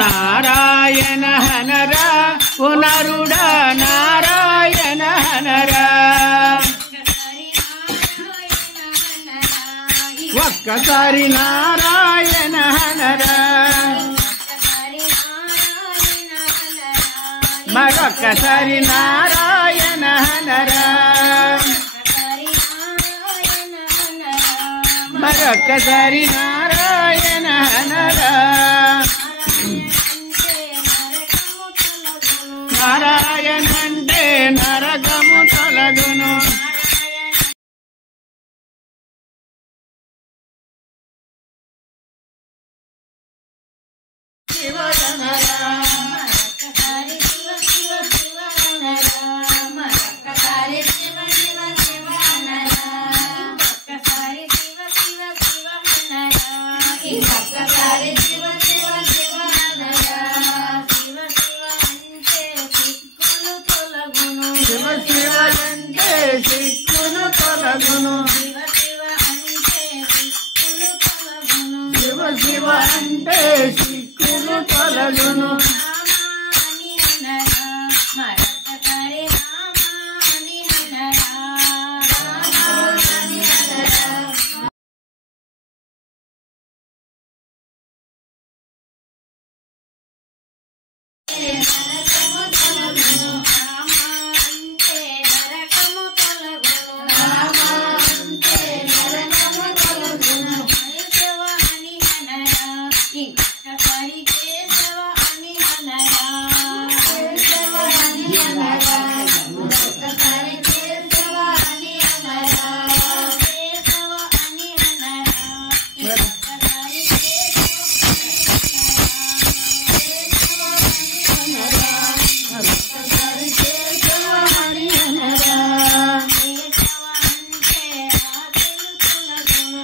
నారాయణ హనరా ఓ నరుడా నారాయణ హనరా ఒక్కసారి నారాయణ హనరా మరొక్కసారి నారాయణ హనరా మరొక్కసారి నారాయణ హనరా నారాయణ అంటే నరకము తొలగును సిక్కును తొలగును శివ శివ అంటే సిక్కును తొలగును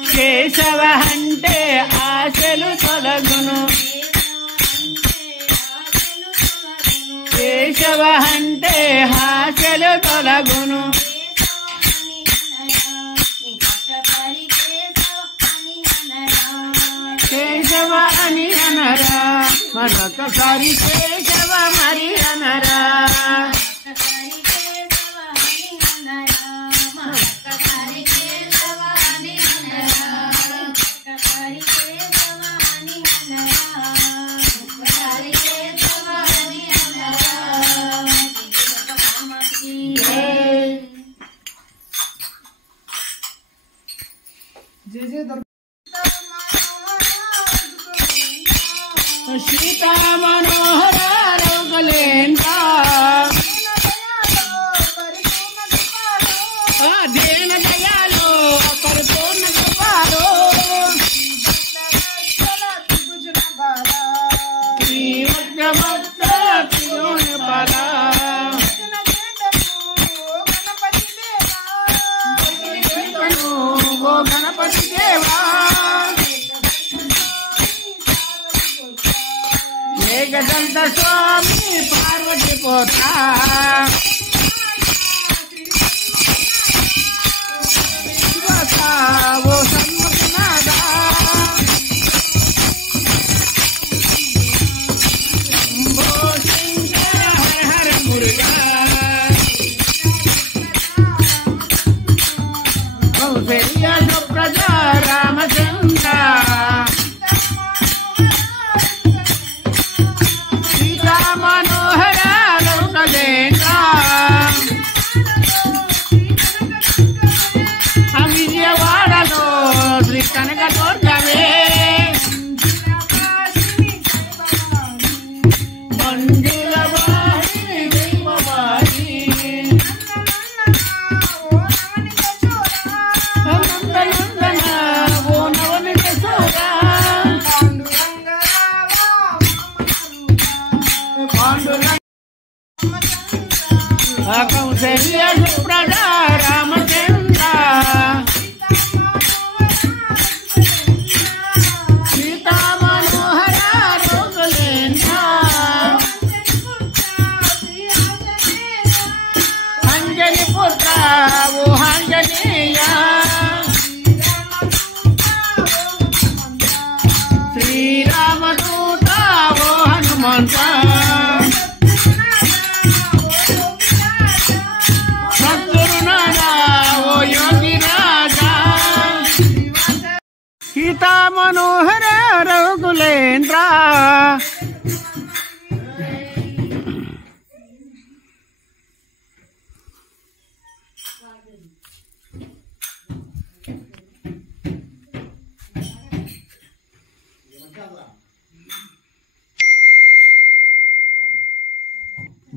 కేశవ అంటే ఆశలు తొలగును కేశవ అంటే ఆశలు తొలగును కేశవ అని అనరా మరొకసారి కేశవ మరి అనరా సీతా మనోహర రోగలేంద్రా దీన దయాలు పరిపూర్ణ కృపాలు గణపతి దేవా ఏకదంత స్వామి పార్వతి పోతా ఓ సన్ముఖి నాదా శంభో శంకర హర హర మురుగా కౌసల్య సుప్రజా రామచంద్ర సీతా మనోహర లోకలేంద్ర విజయవాడలో శ్రీ కనక దుర్గవే మంజుల వాహిని దైవవాణి నందనందన ఓ నవనిత సోర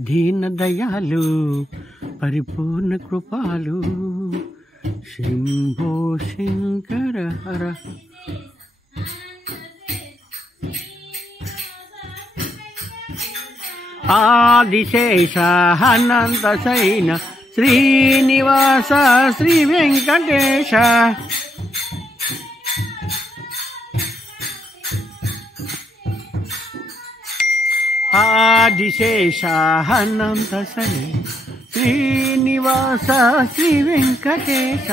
దీన దయాలు పరిపూర్ణ కృపాలు శంభో శంకర హర. ఆదిశేష అనంత శయన శ్రీనివాస శ్రీ వెంకటేశ. ఆదిశేష అనంత శయన శ్రీనివాస శ్రీ వెంకటేశ.